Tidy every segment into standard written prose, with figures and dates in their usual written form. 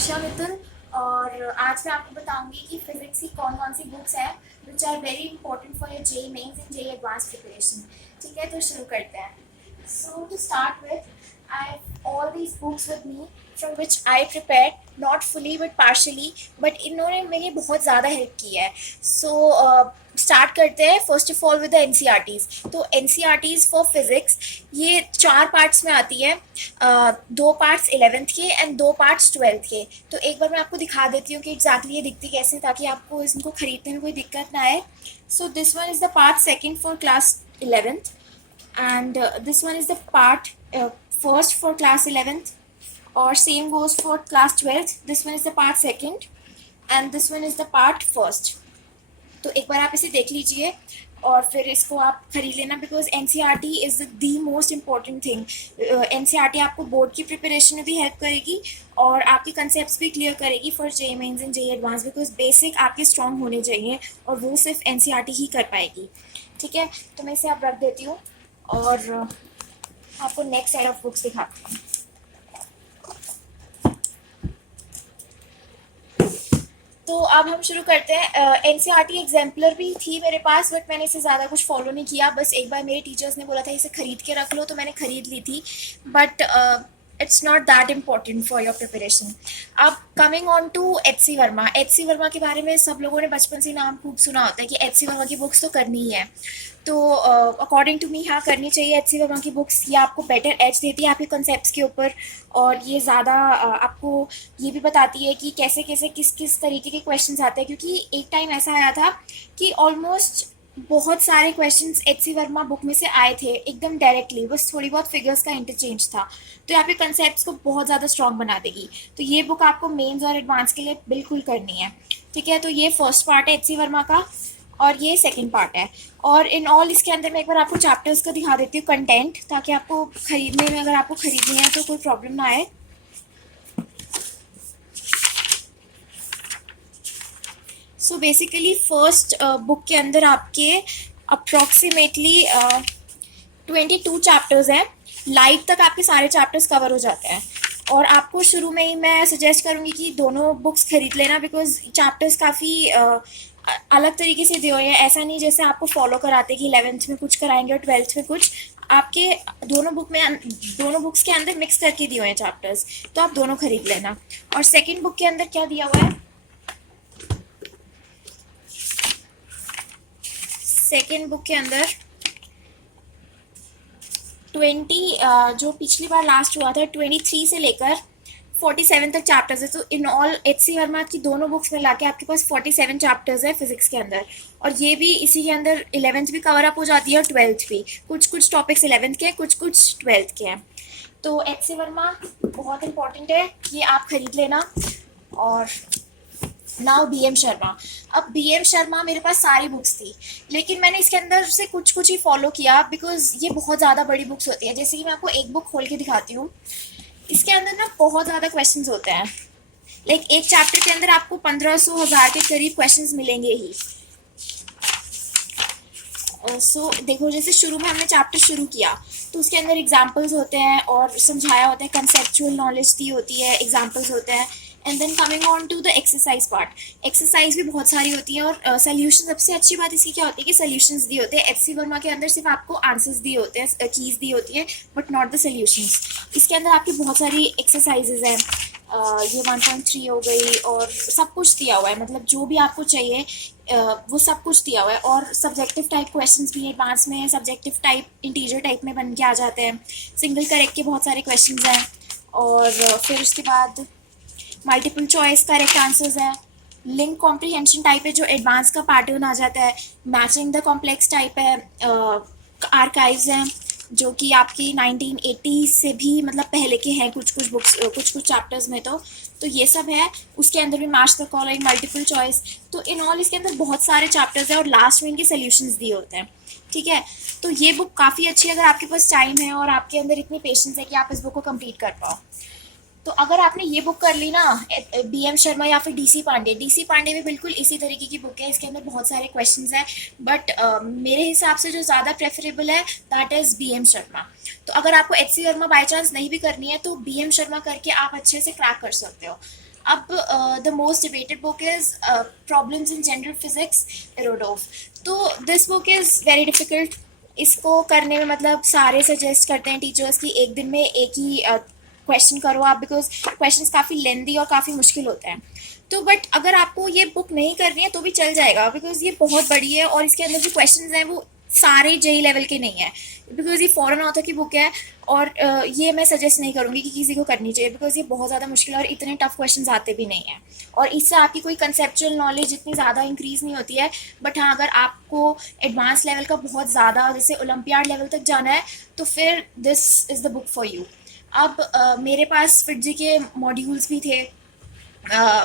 लक्ष्या मिथुन। और आज मैं आपको बताऊंगी कि फिजिक्स की कौन कौन सी बुक्स हैं which are very important for your JEE Mains and JEE Advance preparation. ठीक है, तो शुरू करते हैं। So to start with, I have all these books with me from which I prepared, not fully but partially, but इन्होंने मेरी बहुत ज़्यादा हेल्प की है। So स्टार्ट करते हैं first of all with the N C R Ts. तो N C R Ts for physics ये 4 पार्ट्स में आती है। 2 पार्ट्स 11th के एंड 2 पार्ट्स 12th के। तो एक बार मैं आपको दिखा देती हूँ कि एग्जैक्टली ये दिखती कैसे, ताकि आपको इनको खरीदने में कोई दिक्कत ना आए। So this one is the part second for class 11th, and this one is the part first for class 11th, or same goes for class 12th. This one is the part second and this one is the part first. तो एक बार आप इसे देख लीजिए और फिर इसको आप खरीद लेना, because N C R T is the most important thing. N C R T आपको बोर्ड की प्रिपरेशन में भी हेल्प करेगी और आपके कंसेप्ट भी क्लियर करेगी for JEE Mains and JEE Advance, because basic आपके स्ट्रॉन्ग होने चाहिए और वो सिर्फ एन सी आर टी ही कर पाएगी। ठीक है, तो मैं इसे आप रख देती हूँ और आपको नेक्स्ट सेट ऑफ बुक्स दिखाती हूँ। तो अब हम शुरू करते हैं। N C R T exemplar भी थी मेरे पास, बट मैंने इसे ज़्यादा कुछ फॉलो नहीं किया। बस एक बार मेरे टीचर्स ने बोला था इसे खरीद के रख लो, तो मैंने खरीद ली थी, but it's not that important for your preparation. अब coming on to H C Verma. H C Verma के बारे में सब लोगों ने बचपन से नाम खूब सुना होता है कि एच सी वर्मा की बुक्स तो करनी ही है। तो अकॉर्डिंग टू मी हाँ, करनी चाहिए एच सी वर्मा की बुक्स। ये आपको बेटर एज देती है आपके कॉन्सेप्ट्स के ऊपर, और ये ज़्यादा आपको ये भी बताती है कि कैसे कैसे किस किस तरीके के क्वेश्चन आते हैं, क्योंकि एक टाइम ऐसा आया था कि ऑलमोस्ट बहुत सारे questions H C Verma book में से आए थे एकदम डायरेक्टली, बस थोड़ी बहुत फिगर्स का इंटरचेंज था। तो यहाँ पे कंसेप्ट्स को बहुत ज़्यादा स्ट्रॉन्ग बना देगी। तो ये बुक आपको मेंस और एडवांस के लिए बिल्कुल करनी है। ठीक है, तो ये फर्स्ट पार्ट है एच सी वर्मा का और ये सेकंड पार्ट है। और इन ऑल इसके अंदर मैं एक बार आपको चैप्टर्स का दिखा देती हूँ कंटेंट, ताकि आपको खरीदने में, अगर आपको खरीदनी है तो कोई प्रॉब्लम ना आए। सो बेसिकली फर्स्ट बुक के अंदर आपके अप्रॉक्सीमेटली 22 चैप्टर्स हैं। लाइट तक आपके सारे चैप्टर्स कवर हो जाते हैं। और आपको शुरू में ही मैं सजेस्ट करूँगी कि दोनों बुक्स खरीद लेना, बिकॉज चैप्टर्स काफ़ी अलग तरीके से दिए हुए हैं। ऐसा नहीं जैसे आपको फॉलो कराते कि 11th में कुछ कराएंगे और 12th में कुछ। आपके दोनों बुक्स के अंदर मिक्स करके दिए हुए हैं चैप्टर्स, तो आप दोनों खरीद लेना। और सेकेंड बुक के अंदर क्या दिया हुआ है, सेकेंड बुक के अंदर 20 जो पिछली बार लास्ट हुआ था 23 से लेकर 47 तक चैप्टर्स है। तो in all H C Verma की दोनों बुक्स में लाके आपके पास 47 चैप्टर्स है फिजिक्स के अंदर। और ये भी इसी के अंदर 11th भी कवर अप हो जाती है और 12th भी। कुछ कुछ टॉपिक्स 11th के हैं, कुछ कुछ 12th के हैं। तो एच सी वर्मा बहुत इंपॉर्टेंट है, ये आप खरीद लेना। और नाउ बी एम शर्मा। अब बी एम शर्मा मेरे पास सारी बुक्स थी, लेकिन मैंने इसके अंदर से कुछ कुछ ही फॉलो किया, बिकॉज ये बहुत ज़्यादा बड़ी बुक्स होती है। जैसे कि मैं आपको एक बुक खोल के दिखाती हूँ। इसके अंदर ना बहुत ज़्यादा क्वेश्चंस होते हैं। लाइक एक चैप्टर के अंदर आपको 1500-1000 के करीब क्वेश्चंस मिलेंगे ही। सो देखो, जैसे शुरू में हमने चैप्टर शुरू किया तो उसके अंदर एग्जाम्पल्स होते हैं और समझाया होता है, कंसेप्चुअल नॉलेज दी होती है, एग्जाम्पल्स होते हैं। And then coming on to the exercise part. Exercise भी बहुत सारी होती है और सोल्यूशन, सबसे अच्छी बात इसकी क्या होती है कि सोल्यूशंस दिए होते हैं। एच सी वर्मा के अंदर सिर्फ आपको आंसर्स दिए होते हैं, कीज दी होती है, बट नॉट द सोल्यूशंस। इसके अंदर आपकी बहुत सारी एक्सरसाइजेज हैं। ये 1.3 हो गई और सब कुछ दिया हुआ है, मतलब जो भी आपको चाहिए वो सब कुछ दिया हुआ है। और सब्जेक्टिव टाइप क्वेश्चंस भी एडवांस में, सब्जेक्टिव टाइप इंटीजर टाइप में बन के आ जाते हैं। सिंगल करेक्ट के बहुत सारे क्वेश्चंस हैं। और फिर उसके बाद मल्टीपल चॉइस करेक्ट आंसर्स है। लिंक कॉम्प्रीहेंशन टाइप है जो एडवांस का पैटर्न आ जाता है। मैचिंग द कॉम्प्लेक्स टाइप है। आर्काइव्स हैं जो कि आपकी 1980 से भी मतलब पहले के हैं, कुछ कुछ बुक्स, कुछ कुछ चैप्टर्स में। तो ये सब है। उसके अंदर भी match the following, multiple choice. तो इन ऑल इसके अंदर बहुत सारे चैप्टर्स हैं और लास्ट में इनके सोल्यूशंस दिए होते हैं। ठीक है, तो ये बुक काफ़ी अच्छी है अगर आपके पास टाइम है और आपके अंदर इतनी पेशेंस है कि आप इस बुक को कंप्लीट कर पाओ। तो अगर आपने ये बुक कर ली ना, बी एम शर्मा या फिर D C Pandey. D C Pandey भी बिल्कुल इसी तरीके की बुक है, इसके अंदर बहुत सारे क्वेश्चंस हैं, बट मेरे हिसाब से जो ज़्यादा प्रेफरेबल है that is B M Sharma. तो अगर आपको H C Verma by chance नहीं भी करनी है तो बी एम शर्मा करके आप अच्छे से क्रैक कर सकते हो। अब the most debated book is problems in general physics, Irodov. तो this book is very difficult. इसको करने में मतलब सारे सजेस्ट करते हैं टीचर्स कि एक दिन में एक ही क्वेश्चन करो आप, बिकॉज क्वेश्चंस काफ़ी लेंदी और काफ़ी मुश्किल होते हैं. तो बट अगर आपको ये बुक नहीं करनी है तो भी चल जाएगा, बिकॉज ये बहुत बड़ी है और इसके अंदर जो क्वेश्चंस हैं वो सारे जेई लेवल के नहीं है, बिकॉज ये फॉरेन ऑथर की बुक है. और ये मैं सजेस्ट नहीं करूँगी कि किसी को करनी चाहिए, बिकॉज ये बहुत ज़्यादा मुश्किल है और इतने टफ क्वेश्चंस आते भी नहीं हैं. और इससे आपकी कोई कंसेप्चुअल नॉलेज इतनी ज़्यादा इंक्रीज़ नहीं होती है. बट हाँ, अगर आपको एडवांस लेवल का बहुत ज़्यादा जैसे ओलंपियाड लेवल तक जाना है तो फिर this is the book for you. अब मेरे पास फिटजी के मॉड्यूल्स भी थे.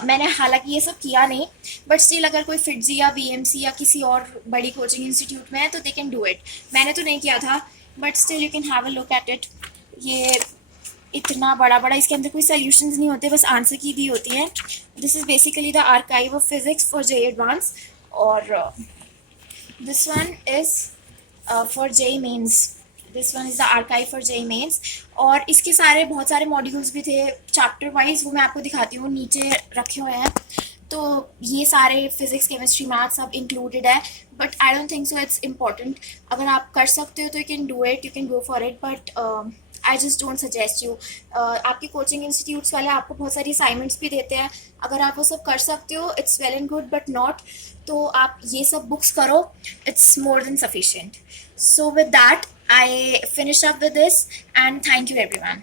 मैंने हालांकि ये सब किया नहीं, बट स्टिल अगर कोई फिटजी या वीएमसी या किसी और बड़ी कोचिंग इंस्टीट्यूट में है तो दे कैन डू इट. मैंने तो नहीं किया था, but still you can have a look at it. ये इतना बड़ा बड़ा, इसके अंदर कोई सोल्यूशंस नहीं होते, बस आंसर की दी होती हैं. This is basically the archive of physics for J advance. और this one is for J mains. This one is the archive for J mains. और इसके सारे बहुत सारे मॉड्यूल्स भी थे चैप्टर वाइज, वो मैं आपको दिखाती हूँ, नीचे रखे हुए हैं. तो ये सारे फिजिक्स केमिस्ट्री मैथ्स सब इंक्लूडेड है. But I don't think so it's important. अगर आप कर सकते हो तो you can do it, you can go for it, but I just don't suggest you. आपके कोचिंग इंस्टीट्यूट्स वाले आपको बहुत सारी असाइनमेंट्स भी देते हैं. अगर आप वो सब कर सकते हो it's well and good, but not तो आप ये सब बुक्स करो. It's more than sufficient. So with that, I finish up with this, and thank you everyone.